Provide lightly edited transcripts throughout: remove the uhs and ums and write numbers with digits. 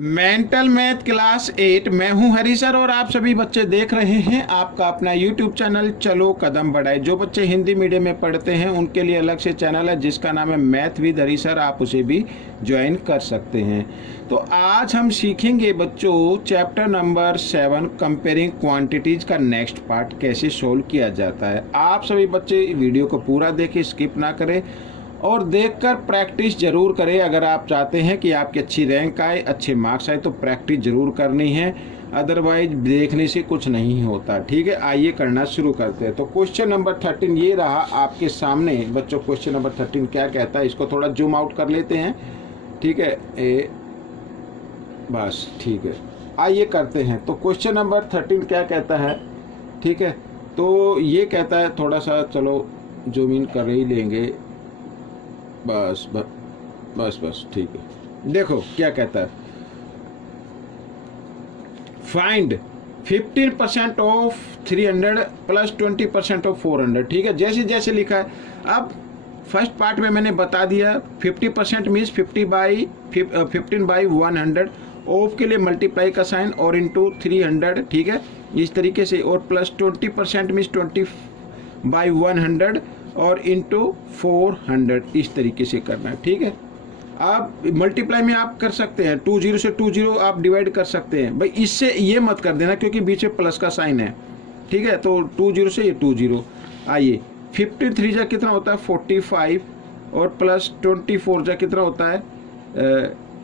Mental math class 8। मैं हूं हरी sir और आप सभी बच्चे देख रहे हैं आपका अपना यूट्यूब चैनल चलो कदम बढ़ाए। जो बच्चे हिंदी मीडियम में पढ़ते हैं उनके लिए अलग से चैनल है जिसका नाम है मैथ विद हरी सर, आप उसे भी ज्वाइन कर सकते हैं। तो आज हम सीखेंगे बच्चों चैप्टर नंबर 7 कंपेयरिंग क्वांटिटीज का नेक्स्ट पार्ट कैसे सोल्व किया जाता है। आप सभी बच्चे वीडियो को पूरा देखें, स्किप ना करें और देखकर प्रैक्टिस जरूर करें। अगर आप चाहते हैं कि आपकी अच्छी रैंक आए, अच्छे मार्क्स आए तो प्रैक्टिस जरूर करनी है, अदरवाइज देखने से कुछ नहीं होता। ठीक है, आइए करना शुरू करते हैं। तो क्वेश्चन नंबर 13 ये रहा आपके सामने बच्चों। क्वेश्चन नंबर 13 क्या कहता है, इसको थोड़ा जूम आउट कर लेते हैं। ठीक है, बस ठीक है, आइए करते हैं। तो क्वेश्चन नंबर 13 क्या कहता है, ठीक है, तो ये कहता है, थोड़ा सा चलो जूम इन कर ही लेंगे, बस बस बस बस ठीक है। देखो क्या कहता है, फाइंड 15% ऑफ 300 प्लस 20% ऑफ 400। ठीक है, जैसे जैसे लिखा है। अब फर्स्ट पार्ट में मैंने बता दिया 50% मीन्स 15/100 ऑफ के लिए मल्टीप्लाई का साइन और इंटू 300। ठीक है, इस तरीके से। और प्लस 20% मीन्स 20/100 और इंटू 400, इस तरीके से करना है। ठीक है, आप मल्टीप्लाई में आप कर सकते हैं, 20 से 20 आप डिवाइड कर सकते हैं। भाई इससे ये मत कर देना क्योंकि बीच में प्लस का साइन है। ठीक है, तो 20 से ये 20। आइए 53 जा कितना होता है 45 और प्लस 24 जा कितना होता है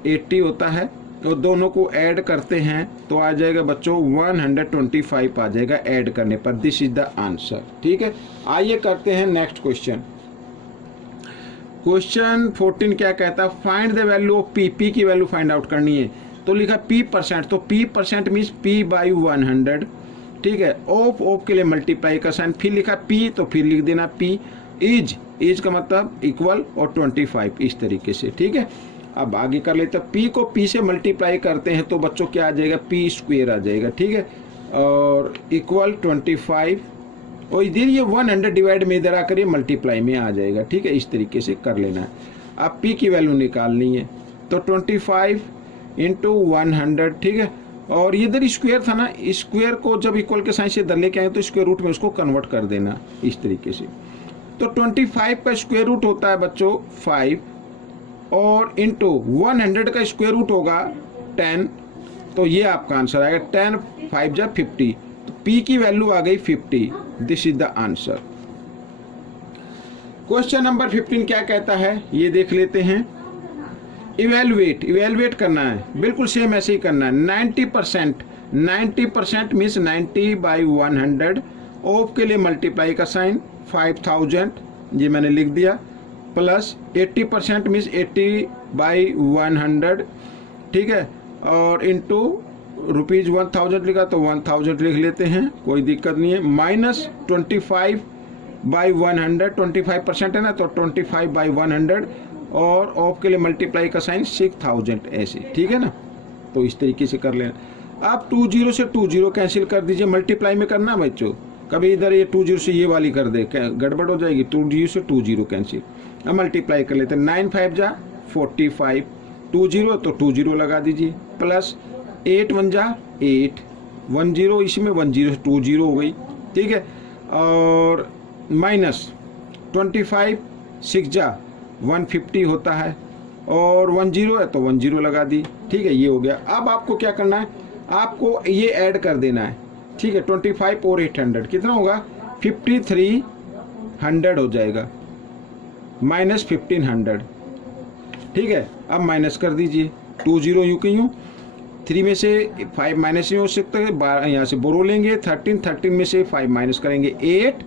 80 होता है। तो दोनों को ऐड करते हैं तो आ जाएगा बच्चों 125 आ जाएगा ऐड करने पर। This is the answer. ठीक है, आइए करते हैं नेक्स्ट क्वेश्चन। क्वेश्चन 14 क्या कहता है, find the value of P. P की वैल्यू फाइंड आउट करनी है। तो लिखा P%, तो P% मीन्स P/100। ठीक है, ऑफ के लिए मल्टीप्लाई का साइन, फिर लिखा P तो फिर लिख देना P। इज का मतलब इक्वल और 25, इस तरीके से। ठीक है, अब आगे कर लेते हैं। P को P से मल्टीप्लाई करते हैं तो बच्चों क्या आ जाएगा P² आ जाएगा। ठीक है, और इक्वल 25 और इधर ये 100 डिवाइड में इधर आकर ये मल्टीप्लाई में आ जाएगा। ठीक है, इस तरीके से कर लेना है। अब P की वैल्यू निकालनी है तो 25 इंटू 100। ठीक है, और इधर स्क्वायर था ना, स्क्वायर को जब इक्वल के साइन से इधर लेके आए तो स्क्वायर रूट में उसको कन्वर्ट कर देना इस तरीके से। तो 25 का स्क्वायर रूट होता है बच्चों 5 और इंटू 100 का स्क्वायर रूट होगा 10। तो ये आपका आंसर आएगा 10 5 जा 50। तो P की वैल्यू आ गई 50। This is the answer. Question number 15 क्या कहता है ये देख लेते हैं। इवेलुएट करना है, बिल्कुल सेम ऐसे ही करना है। 90% मीन्स 90/100 ऑफ के लिए मल्टीप्लाई का साइन 5000, ये मैंने लिख दिया, प्लस 80% मीन्स 80/100। ठीक है, और इंटू ₹1000 लिखा तो 1000 लिख लेते हैं, कोई दिक्कत नहीं है। माइनस 25/100, 25% है ना, तो 25/100 और ऑफ के लिए मल्टीप्लाई का साइन 6000 ऐसे। ठीक है ना, तो इस तरीके से कर लेना। अब 20 से 20 कैंसिल कर दीजिए, मल्टीप्लाई में करना बच्चों। कभी इधर ये 20 से ये वाली कर दे, गड़बड़ हो जाएगी। 20 से 20 कैंसिल। अब मल्टीप्लाई कर लेते हैं। 9 5 जा 45, 20 तो 20 लगा दीजिए, प्लस 8 1 जा 8, 10 इसमें 10 से 20 हो गई। ठीक है, और माइनस 25 6 जा 150 होता है और 10 है तो 10 लगा दी। ठीक है, ये हो गया। अब आपको क्या करना है, आपको ये ऐड कर देना है। ठीक है, 25 और 800 कितना होगा 5300 हो जाएगा, माइनस 1500। ठीक है, अब माइनस कर दीजिए 20 यूँ के यूँ, 3 में से 5 माइनस नहीं हो सकता है, 12 यहाँ से बोरो लेंगे। 13 में से 5 माइनस करेंगे 8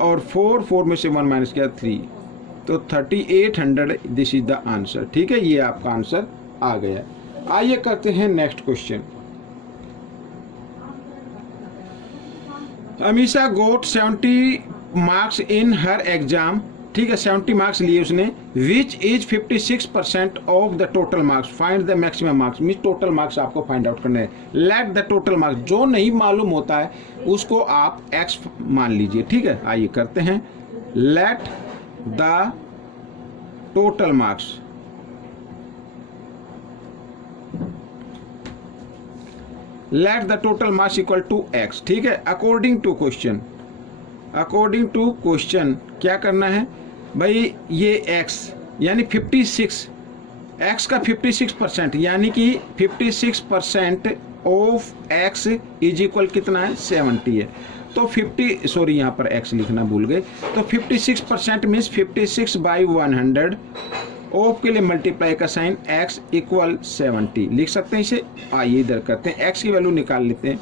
और 4 में से 1 माइनस किया 3, तो 3800। This is the answer. ठीक है, ये आपका आंसर आ गया। आइए करते हैं next question. Amisha got 70 marks in her exam. ठीक है, 70 मार्क्स लिए उसने। Which is 56% of the total marks, find the maximum marks. Mean total marks आपको फाइंड आउट करने हैं। लेट द टोटल मार्क्स, जो नहीं मालूम होता है उसको आप x मान लीजिए। ठीक है, आइए करते हैं। Let the total marks let the total mass equal to x, ठीक है। अकॉर्डिंग टू क्वेश्चन क्या करना है भाई, ये x यानी 56, x का 56% यानी कि 56% ऑफ x इज इक्वल कितना है 70 है। तो 50 सॉरी यहाँ पर x लिखना भूल गए, तो 56% मीन्स 56/100 ऑफ के लिए मल्टीप्लाई का साइन x इक्वल 70 लिख सकते हैं इसे। आइए इधर करते हैं, x की वैल्यू निकाल लेते हैं।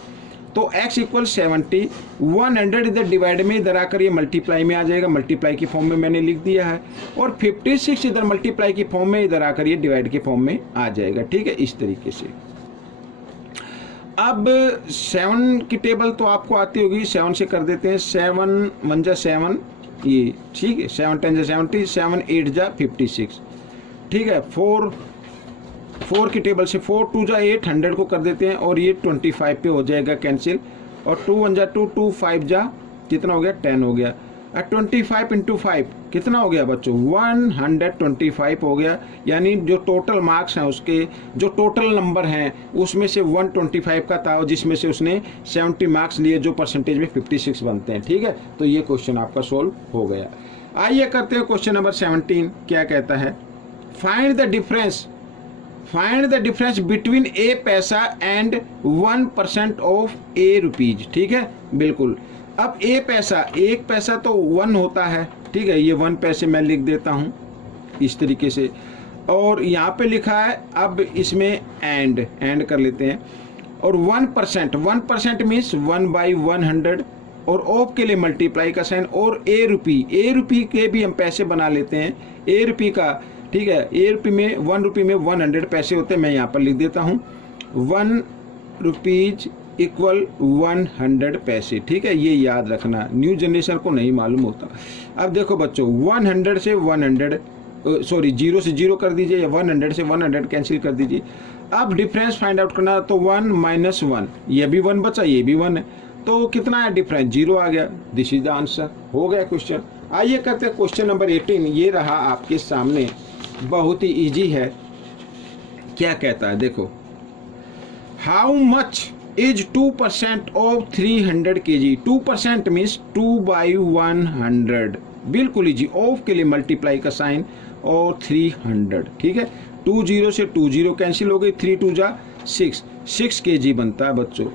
तो x इक्वल 70, 100 इधर डिवाइड में इधर आकर ये मल्टीप्लाई में आ जाएगा, मल्टीप्लाई की फॉर्म में मैंने लिख दिया है, और 56 इधर मल्टीप्लाई की फॉर्म में इधर आकर ये डिवाइड की फॉर्म में आ जाएगा, ठीक है, इस तरीके से। अब 7 की टेबल तो आपको आती होगी, 7 से कर देते हैं। 7 1 जा 7 ये, ठीक है, 7 10 जा 70, 7 8 जा 56, ठीक है। 4 की टेबल से 4 2 जा 8, 100 को कर देते हैं और ये 25 पे हो जाएगा कैंसिल, और 2 1 जा 2, 2 5 जा कितना हो गया 10 हो गया, 25 इंटू 5 कितना हो गया बच्चों 125 हो गया। यानी जो टोटल मार्क्स हैं उसके जो टोटल नंबर हैं उसमें से 125 का था, जिसमें से उसने 70 मार्क्स लिए, जो परसेंटेज में 56 बनते हैं, ठीक है। तो ये क्वेश्चन आपका सोल्व हो गया। आइए करते हैं क्वेश्चन नंबर 17। क्या कहता है, फाइंड द डिफरेंस बिटवीन ए पैसा एंड 1% ऑफ ए रुपीज, ठीक है, बिल्कुल। अब ए पैसा, एक पैसा तो 1 होता है, ठीक है, ये 1 पैसे मैं लिख देता हूँ इस तरीके से, और यहाँ पे लिखा है, अब इसमें एंड कर लेते हैं, और 1% मीन्स 1/100, और ऑफ के लिए मल्टीप्लाई का साइन, और ए रुपी के भी हम पैसे बना लेते हैं, ए रुपी का, ठीक है, ए रुपी में 1 रुपी में 100 पैसे होते हैं, मैं यहाँ पर लिख देता हूँ 1 रुपीज इक्वल 100 पैसे, ठीक है, ये याद रखना, न्यू जनरेशन को नहीं मालूम होता। अब देखो बच्चों, 100 से 100 सॉरी 0 से 0 कर दीजिए, या 100 से 100 कैंसिल कर दीजिए। अब डिफरेंस फाइंड आउट करना, तो 1 - 1, ये भी 1 बचा, ये भी 1 है, तो कितना है डिफरेंस 0 आ गया। दिस इज द आंसर, हो गया क्वेश्चन। आइए करते हैं क्वेश्चन नंबर 18। ये रहा आपके सामने, बहुत ही इजी है। क्या कहता है देखो, how much is 2% of 300 kg, 2% means 2/100, बिल्कुल इजी। ऑफ के लिए मल्टीप्लाई का साइन और 300, ठीक है, 2 0 से 2 0 कैंसिल हो गई, 3 2 जा 6 kg बनता है बच्चों।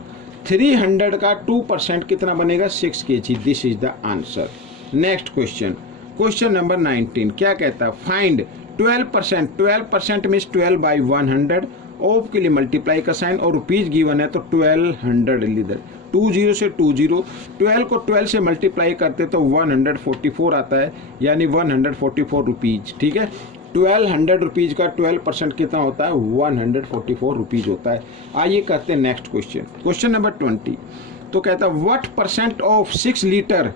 300 का 2% कितना बनेगा 6 kg। This is the answer. Next question number 19। क्या कहता है, फाइंड 12% मीन्स 12/100, ऑफ के लिए मल्टीप्लाई का साइन और रुपीज गिवन है, तो 1200 इधर 2 0 से 2 0, 12 को 12 से मल्टीप्लाई करते तो 144 आता है, यानी 144 रुपीज, ठीक है। 1200 रुपीज का 12% कितना होता है 144 रुपीज होता है। आइए करते हैं नेक्स्ट क्वेश्चन नंबर 20। तो कहता है व्हाट % ऑफ 6 लीटर,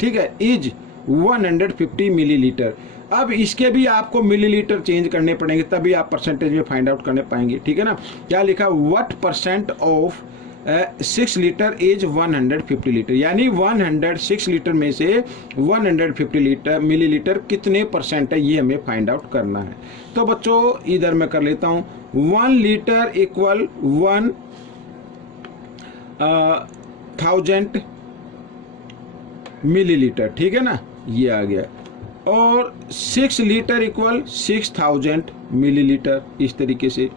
ठीक है, इज 150 मिलीलीटर। अब इसके भी आपको मिलीलीटर चेंज करने पड़ेंगे, तभी आप परसेंटेज में फाइंड आउट करने पाएंगे, ठीक है ना। क्या लिखा, what % of 6 litre is 150 litre, यानी 106 लीटर में से 150 मिलीलीटर कितने % है, ये हमें फाइंड आउट करना है। तो बच्चों इधर मैं कर लेता हूँ, 1 लीटर इक्वल 1000 मिलीलीटर, ठीक है ना, ये आ गया, और 6 लीटर इक्वल 6000 मिलीलीटर, इस तरीके से।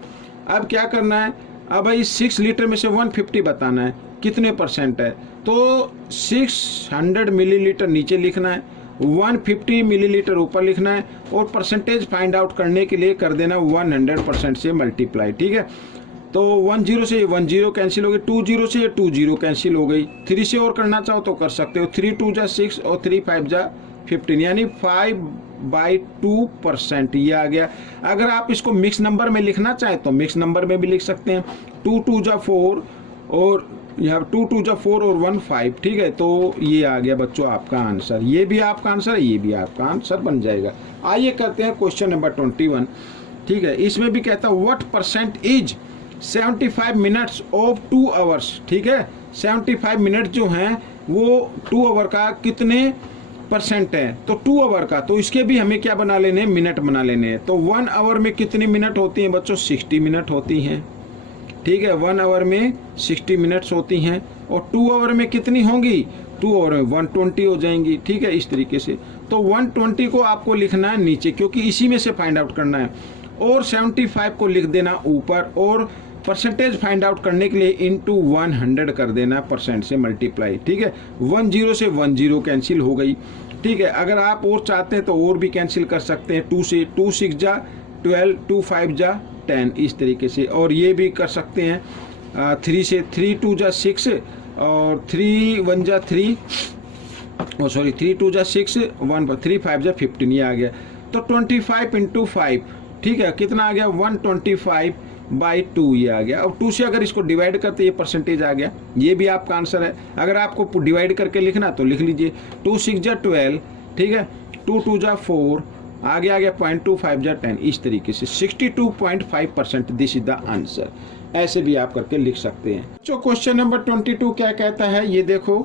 अब क्या करना है, अब भाई 6 लीटर में से 150 बताना है कितने % है, तो 600 मिलीलीटर नीचे लिखना है, 150 मिलीलीटर ऊपर लिखना है, और परसेंटेज फाइंड आउट करने के लिए कर देना 100% से मल्टीप्लाई, ठीक है। तो 10 से 10 कैंसिल हो गई, 20 से 20 कैंसिल हो गई, 3 से और करना चाहो तो कर सकते हो, 3 2 जा 6 और 3 5 जा 15, यानी 5/2% ये आ गया। अगर आप इसको मिक्स नंबर में लिखना चाहें तो मिक्स नंबर में भी लिख सकते हैं, 2 2 जा 4 और यहाँ 2 2 जा 4 और 1 5, ठीक है। तो ये आ गया बच्चों आपका आंसर, ये भी आपका आंसर है, ये भी आपका आंसर बन जाएगा। आइए करते हैं क्वेश्चन नंबर 21, ठीक है। इसमें भी कहता है what % is 75 minutes of 2 hours, ठीक है। 75 मिनट जो हैं वो 2 आवर का कितने % है, तो 2 आवर का, तो इसके भी हमें क्या बना लेने हैं, मिनट बना लेने हैं। तो 1 आवर में कितनी मिनट होती हैं बच्चों, 60 मिनट होती हैं, ठीक है। 1 आवर में 60 मिनट्स होती हैं और 2 आवर में कितनी होंगी, 2 आवर में 120 हो जाएंगी, ठीक है, इस तरीके से। तो 120 को आपको लिखना है नीचे, क्योंकि इसी में से फाइंड आउट करना है, और 75 को लिख देना ऊपर, और परसेंटेज फाइंड आउट करने के लिए इनटू 100 कर देना परसेंट से मल्टीप्लाई, ठीक है। 10 से 10 कैंसिल हो गई, ठीक है। अगर आप और चाहते हैं तो और भी कैंसिल कर सकते हैं, 2 से 2 6 जा 12, 2 5 जा 10, इस तरीके से। और ये भी कर सकते हैं 3 से 3 2 जा 6 और 3 1 जा 3, 3 2 जा 6, 1 3 5 जा 15, ये आ गया। तो 25 इंटू 5, ठीक है, कितना आ गया 125/2, ये आ गया। अब 2 से अगर इसको डिवाइड करते ये परसेंटेज आ गया, ये भी आपका आंसर है। अगर आपको डिवाइड करके लिखना तो लिख लीजिए, 2 6 जा 12, ठीक है, 2 2 जा 4, आगे आ गया 0.25 जा 10, इस तरीके से 62.5%, दिस इज द आंसर। ऐसे भी आप करके लिख सकते हैं। जो क्वेश्चन नंबर 22 क्या कहता है, ये देखो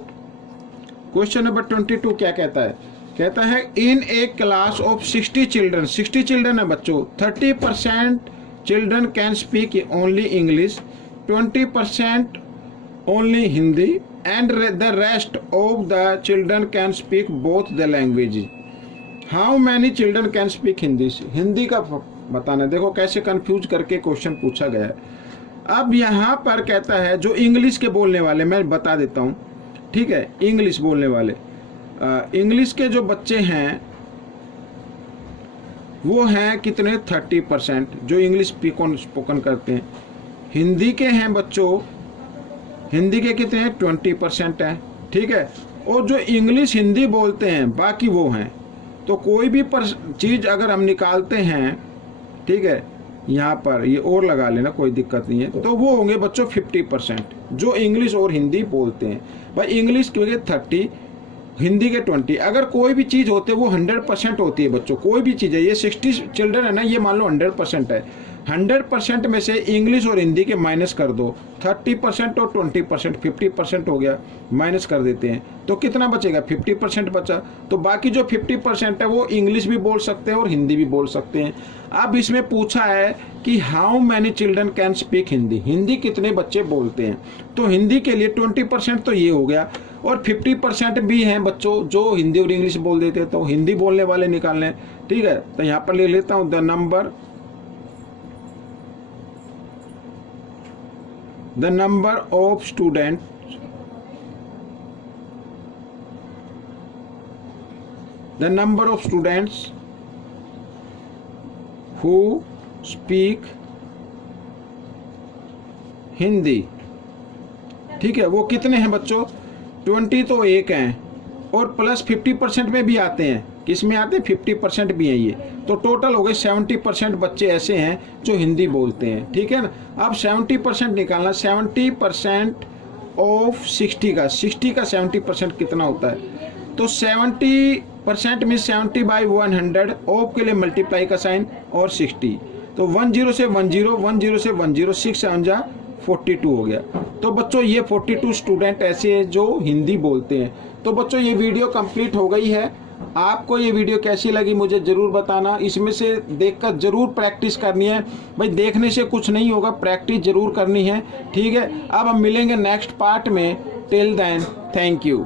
क्वेश्चन नंबर 22 क्या कहता है, कहता है इन ए क्लास ऑफ 60 चिल्ड्रन, 60 चिल्ड्रन है बच्चों, 30% children can speak only English, 20% only Hindi, and the rest of the children can speak both the language. How many children can speak Hindi, Hindi का बताना। देखो कैसे कंफ्यूज करके क्वेश्चन पूछा गया है। अब यहाँ पर कहता है जो इंग्लिश के बोलने वाले, मैं बता देता हूँ, ठीक है, इंग्लिश बोलने वाले, इंग्लिश के जो बच्चे हैं वो हैं कितने, 30% जो इंग्लिश स्पोकन करते हैं। हिंदी के हैं बच्चों, हिंदी के कितने हैं, 20% हैं, ठीक है। और जो इंग्लिश हिंदी बोलते हैं बाकी वो हैं। तो कोई भी चीज़ अगर हम निकालते हैं, ठीक है, यहाँ पर ये और लगा लेना, कोई दिक्कत नहीं है, तो वो होंगे बच्चों 50% जो इंग्लिश और हिंदी बोलते हैं। भाई इंग्लिश के 30, हिंदी के 20। अगर कोई भी चीज़ होती है वो 100% होती है बच्चों, कोई भी चीज़ है, ये 60 चिल्ड्रन है ना, ये मान लो 100% है। 100% में से इंग्लिश और हिंदी के माइनस कर दो, 30% और 20%, 50% हो गया, माइनस कर देते हैं, तो कितना बचेगा, 50% बचा। तो बाकी जो 50% है वो इंग्लिश भी बोल सकते हैं और हिंदी भी बोल सकते हैं। अब इसमें पूछा है कि how many children can speak Hindi, Hindi कितने बच्चे बोलते हैं। तो हिंदी के लिए 20% तो ये हो गया, और 50% भी हैं बच्चों जो हिंदी और इंग्लिश बोल देते हैं, तो हिंदी बोलने वाले निकालने, ठीक है। तो यहाँ पर ले लेता हूँ the number of students, the number of students who speak Hindi, ठीक है, वो कितने हैं बच्चों, 20 तो एक हैं, और प्लस 50% में भी आते हैं, किस में आते हैं, 50% भी हैं ये, तो टोटल हो गए 70% बच्चे ऐसे हैं जो हिंदी बोलते हैं, ठीक है ना। अब 70% निकालना, 70% ऑफ 60 का, 60 का 70% कितना होता है, तो 70% में 70/100, ऑफ के लिए मल्टीप्लाई का साइन और 60, तो 10 से 10, 10 से 10, 6 7 जा 42 हो गया। तो बच्चों ये 42 स्टूडेंट ऐसे हैं जो हिंदी बोलते हैं। तो बच्चों ये वीडियो कंप्लीट हो गई है। आपको ये वीडियो कैसी लगी मुझे ज़रूर बताना, इसमें से देखकर ज़रूर प्रैक्टिस करनी है भाई, देखने से कुछ नहीं होगा, प्रैक्टिस ज़रूर करनी है, ठीक है। अब हम मिलेंगे नेक्स्ट पार्ट में, टिल देन थैंक यू।